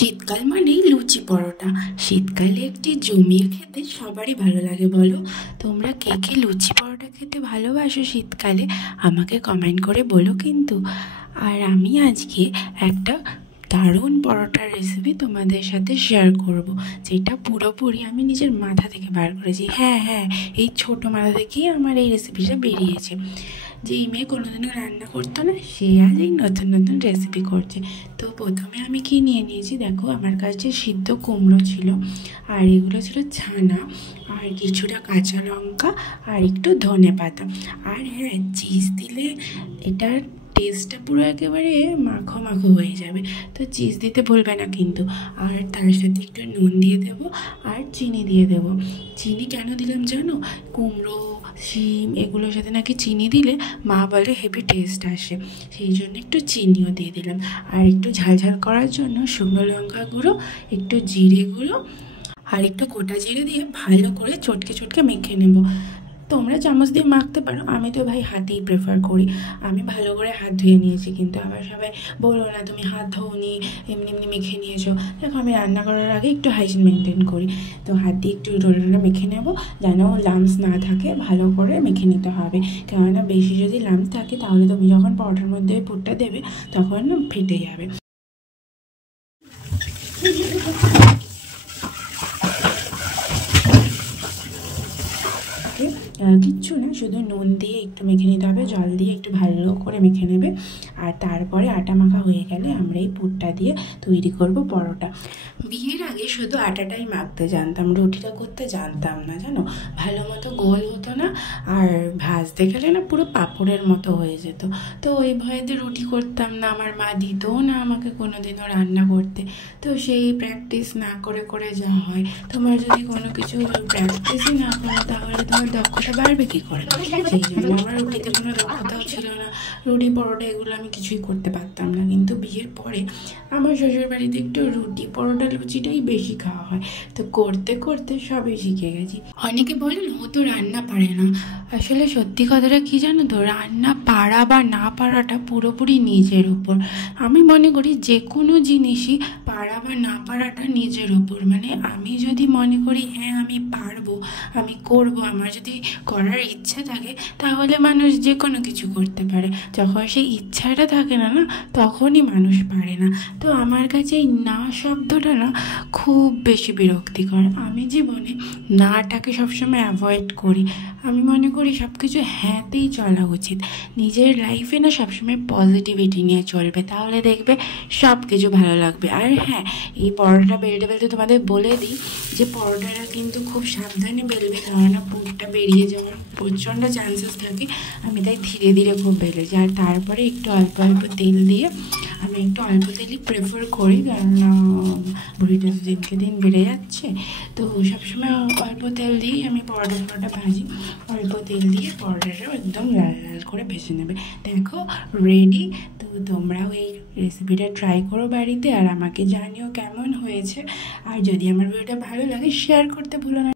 শীতকাল মানেই লুচি পরোটা। শীতকালে একটি জমিয়ে খেতে সবারই ভালো লাগে, বলো? তোমরা কে কে লুচি পরোটা খেতে ভালোবাসো শীতকালে? আমাকে কমেন্ট করে বলো কিন্তু। আর আমি আজকে একটা দারুণ পরোটার রেসিপি তোমাদের সাথে শেয়ার করব, যেটা পুরোপুরি আমি নিজের মাথা থেকে বার করেছি। হ্যাঁ হ্যাঁ, এই ছোটো মাথা থেকেই আমার এই রেসিপিটা বেরিয়েছে। যেই মেয়ে কোনোদিনও রান্না করতো না, সে আজ এই নতুন নতুন রেসিপি করছে। তো প্রথমে আমি কি নিয়ে নিয়েছি দেখো, আমার কাছে সিদ্ধ কুমড়ো ছিল, আর এগুলো ছিল ছানা, আর কিছুটা কাঁচা লঙ্কা, আর একটু ধনে পাতা। আর হ্যাঁ, চিজ দিলে এটার টেস্টটা পুরো একেবারে মাখো মাখো হয়ে যাবে, তো চিজ দিতে ভুলবে না কিন্তু। আর তার সাথে একটু নুন দিয়ে দেবো, আর চিনি দিয়ে দেবো। চিনি কেন দিলাম জানো? কুমড়ো, শিম এগুলোর সাথে নাকি চিনি দিলে মা বলে হেভি টেস্ট আসে, সেই জন্য একটু চিনিও দিয়ে দিলাম। আর একটু ঝাল ঝাল করার জন্য শুকনো লঙ্কা গুঁড়ো, একটু জিরে গুঁড়ো, আর একটু গোটা জিরে দিয়ে ভালো করে চটকে চটকে মেখে নেব। তোমরা চামচ দিয়ে মাখতে পারো, আমি তো ভাই হাতেই প্রেফার করি। আমি ভালো করে হাত ধুয়ে নিয়েছি, কিন্তু আবার সবাই বলো না তুমি হাত ধোনি, এমনি এমনি মেখে নিয়েছো। দেখো, আমি রান্না করার আগে একটু হাইজিন মেনটেন করি, তো হাত দিয়ে একটু ডোলাটা মেখে নেব, যেন লাম্পস না থাকে। ভালো করে মেখে নিতে হবে, কেননা বেশি যদি লাম্পস থাকে তাহলে তুমি যখন পরোটার মধ্যে পুরটা দেবে তখন ফেটে যাবে। কিচ্ছু না, শুধু নুন দিয়ে একটু মেখে নিতে হবে, জল দিয়ে একটু ভালো করে মেখে নেবে। আর তারপরে আটা মাখা হয়ে গেলে আমরা এই পুরটা দিয়ে তৈরি করব পরোটা। বিয়ের আগে শুধু আটাটাই মাখতে জানতাম, রুটিটা করতে জানতাম না, জানো? ভালো মতো গোল হতো না, আর ভাজতে গেলে না পুরো পাঁপড়ের মতো হয়ে যেত। তো ওই ভয়েতে রুটি করতাম না, আমার মা দিতও না আমাকে কোনোদিনও রান্না করতে। তো সেই প্র্যাকটিস না করে করে যা হয়, তোমার যদি কোনো কিছু প্র্যাকটিসই না করো তাহলে তোমার দক্ষতা বাড়বে কী করে? সেই জন্য আমার রুটিতে কোনো দক্ষতাও ছিল না, রুটি পরোটা এগুলো আমি কিছুই করতে পারতাম না। কিন্তু বিয়ের পরে আমার শ্বশুর বাড়িতে একটু রুটি পরোটা লুচিটাই বেশি খাওয়া হয়, তো করতে করতে সবই শিখে গেছি। অনেকে বলেন ও তো রান্না পারে না, আসলে সত্যি কথাটা কি জানো তো, রান্না পারা বা না পারাটা পুরোপুরি নিজের উপর। আমি মনে করি যে কোনো জিনিসই পারা বা না পারাটা নিজের উপর। মানে আমি যদি মনে করি হ্যাঁ আমি পারবো, আমি করব, আমার যদি করার ইচ্ছা থাকে, তাহলে মানুষ যে কোনো কিছু করতে পারে। যখন সেই ইচ্ছাটা থাকে না, তখনই মানুষ পারে না। তো আমার কাছে এই না শব্দটা না খুব বেশি বিরক্তিকর। আমি জীবনে নাটাকে সবসময় অ্যাভয়েড করি। আমি মনে করি সব কিছু হ্যাঁতেই চলা উচিত। নিজের লাইফে না সবসময় পজিটিভিটি নিয়ে চলবে, তাহলে দেখবে সব কিছু ভালো লাগবে। আর হ্যাঁ, এই পরোটা বেলতে বেলতে তোমাদের বলে দিই যে পরোটাটা কিন্তু খুব সাবধানে বেলবে, কেননা পুরটা বেরিয়ে যাওয়ার প্রচণ্ড চান্সেস থাকে। আমি তাই ধীরে ধীরে খুব বেলেছি। আর তারপরে একটু অল্প অল্প তেল দিয়ে, আমি একটু অল্প তেলই প্রেফার করি, কেননা ভুঁড়িটা তো দিনকে দিন বেড়ে যাচ্ছে। তো সবসময় অল্প তেল দিয়েই আমি পরোটা ভাজি। অল্প তেল দিয়ে পরোটাটাও একদম লাল লাল করে ভেজে নেবে। দেখো রেডি। তো তোমরাও এই রেসিপিটা ট্রাই করো বাড়িতে, আর আমাকে জানিও কেমন হয়েছে। আর যদি আমার ভিডিওটা ভালো লাগে শেয়ার করতে ভুলো না।